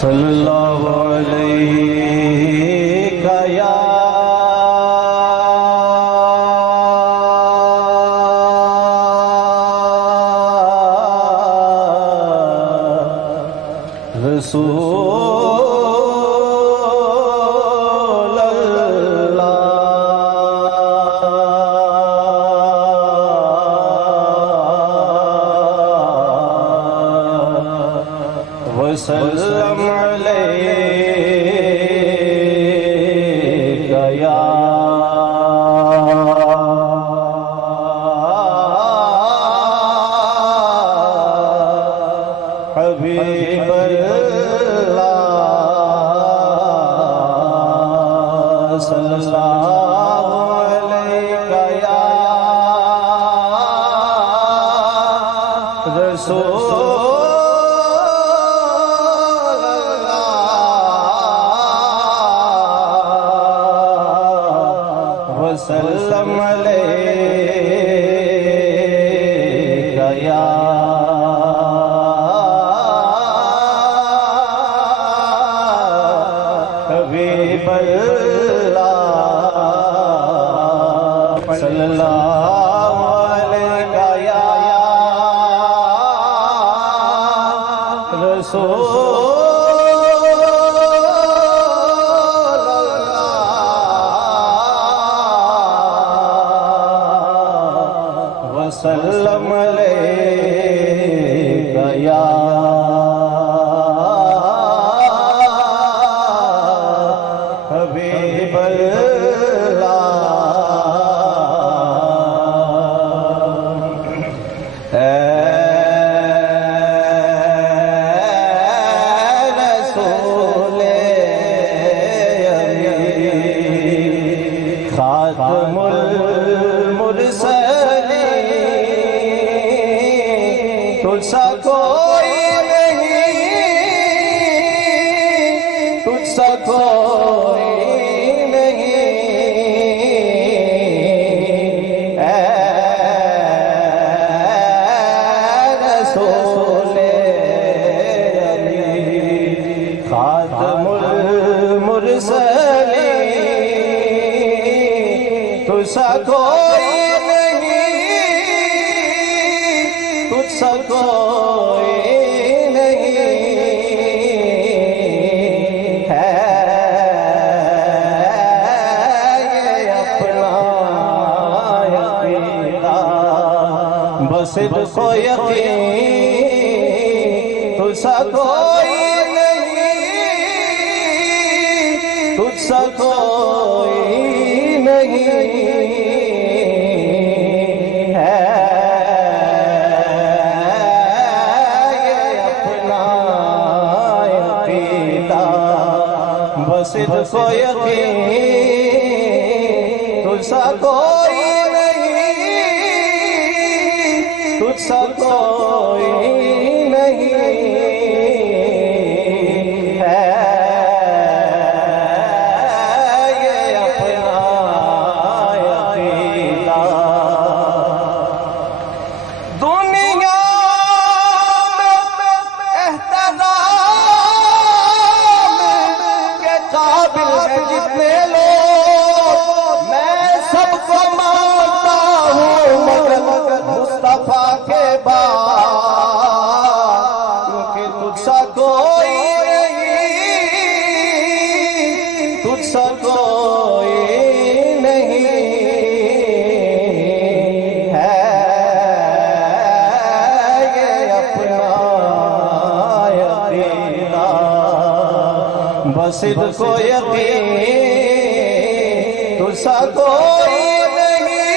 صلی اللہ علیہ یا رسول اللہ وسلم علیک یا حبیب اللہ صلی اللہ علیک یا رسول وسلم علیک یا حبیب اللہ صلی اللہ علیک یا رسول وسلم علیک یا حبیب اللہ اے رسول امین خاتم تجھ سا کوئی نہیں، تجھ سا کوئی نہیں، اے رسول امین خاتم المرسلین تجھ سا کوئی تجھ سا کوئی نہیں ہے یہ اپنا عقیدہ بس صدق و یقین تجھ سا کوئی نہیں، تجھ سا کوئی نہیں صدق و یقین تجھ سا کوئی نہیں، تجھ سا کوئی نہیں ہے یہ اپنا عقیدہ دنیا میں احترام قابل ہے جتنے لوگ میں سب کو مانتا ہوں مگر مصطفیٰ کے بعد کیونکہ تجھ سا کوئی نہیں، تجھ سا کوئی نہیں ہے یہ اپنا عقیدہ بس صدق و یقین تجھ سا کوئی نہیں،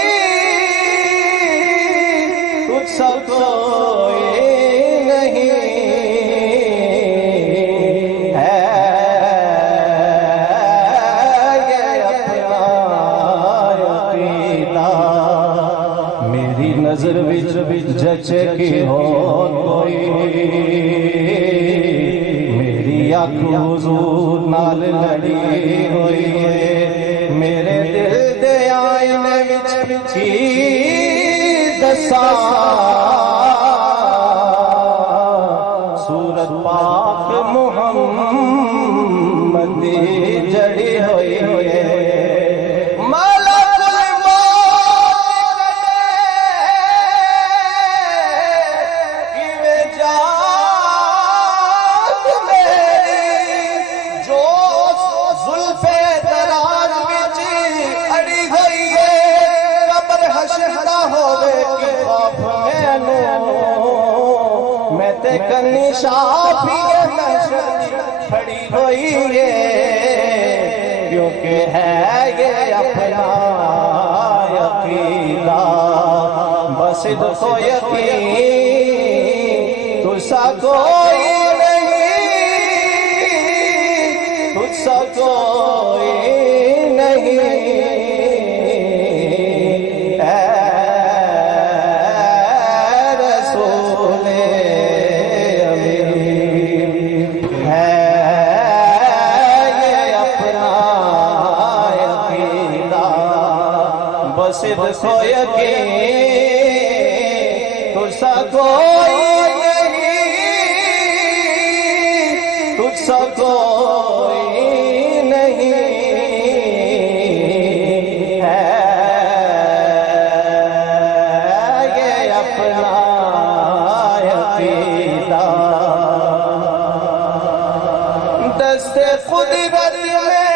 تجھ سا کوئی نہیں ہے یہ اپنا عقیدہ میری نظر وچ جچے کی ہو کوئی حضور نال لڑی ہوئی ہے میرے دل دے آئینے وچ کی دساں صورت پاک محمد محمد دی جڑی ہوئی ہے کنی شافی محشر کھڑی ہوئی ہے کیونکہ ہے یہ اپنا عقیدہ بس کو یقین تجھ سا کوئی نہیں تجھ سا کوئی نہیں صدق و یقین تجھ سا کوئی نہیں تجھ سا کوئی نہیں ہے یہ اپنا عقیدہ دست قدرت میں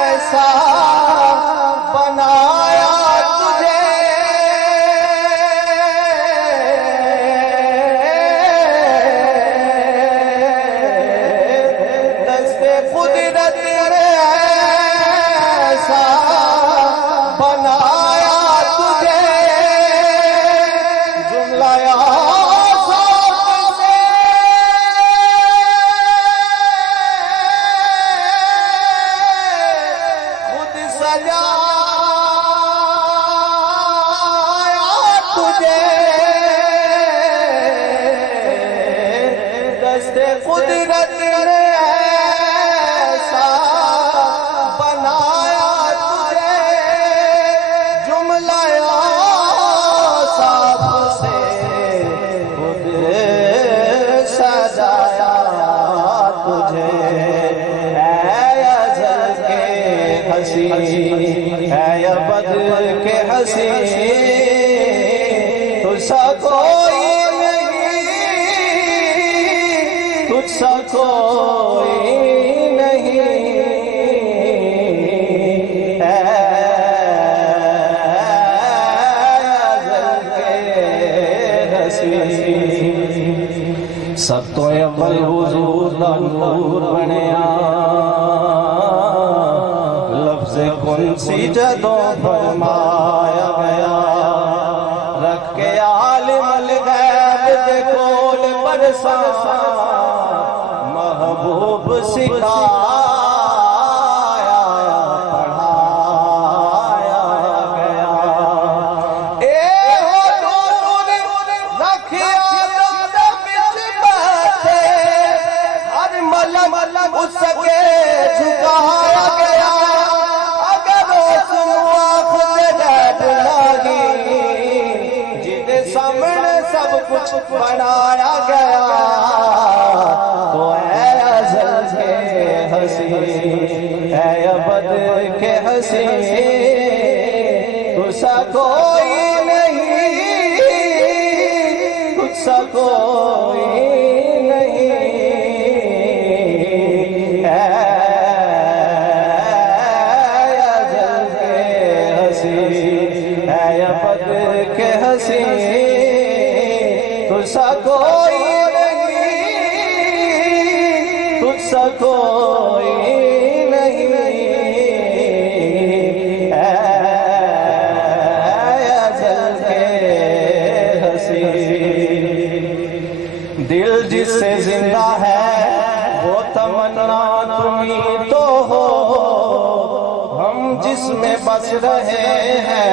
ایسا بنایا تجھے دست قدرت نے ایسا بنایا تجھے جملہ خود سجا قدرت نے ایسا بنایا تجھے جملہ صاف سے خود سجایا تجھے اے ازل کے حسین اے ابد کے حسین تجھ سا کوئی تجھ سا کوئی نہیں اے ازل کے حسین سب تو اول حضور دا نور بنیا لفظ کن سی جدوں فرمایا گیا رکھ کے عالم الغیب دے کول برساں محبوب سکھایا پڑھایا گیا اے ہو نور رکھیا دے وچ بیٹھے ہر ملک اس کے جھکایا گیا اگر اس آنکھ سے غیب لگی جن سامنے سب کچھ بنایا گیا تو اے ازل کے حسین اے ابد کے حسین تجھ سا کوئی نہیں تجھ سا کوئی نہیں اے ازل کے حسین اے ابد کے حسین تجھ سا کوئی تجھ سا کوئی نہیں اے ازل کے حسین دل جس سے زندہ ہے وہ تمنا تمہیں تو ہو ہم جس میں بس رہے ہیں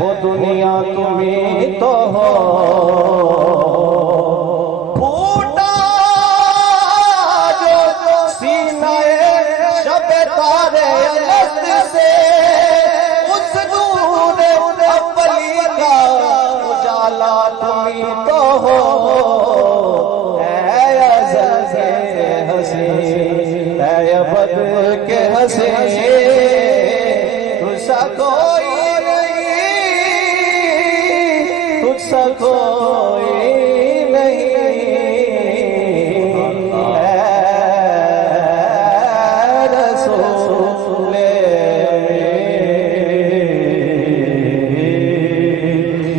وہ دنیا تمہیں تو ہو تمہیں تو ہو اے ازل ہنسی اے ابد کے ہنسی تجھ سا کوئی نہیں تجھ سا کوئی